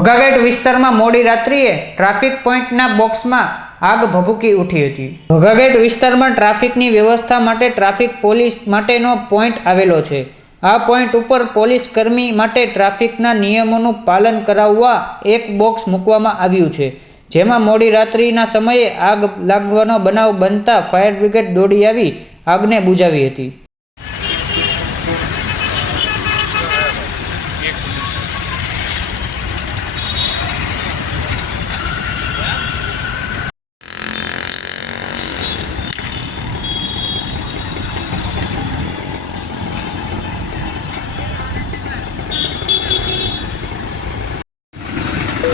ઘોઘાગેટ વિસ્તારમાં મોડી રાત્રિએ ટ્રાફિક પોઈન્ટના બોક્સમાં આગ ભભૂકી ઉઠી હતી. ઘોઘાગેટ વિસ્તારમાં ટ્રાફિકની વ્યવસ્થા માટે ટ્રાફિક પોલીસ માટેનો પોઈન્ટ આવેલો છે. આ પોઈન્ટ ઉપર પોલીસ કર્મી માટે ટ્રાફિકના નિયમોનું પાલન કરાવવા એક બોક્સ મૂકવામાં આવ્યું છે. જેમાં મોડી રાત્રિના સમયે આગ લાગવાનો બનાવ બનતા ફાયર બ્રિગેડ દોડી આવી આગને બુજાવી હતી.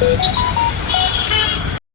you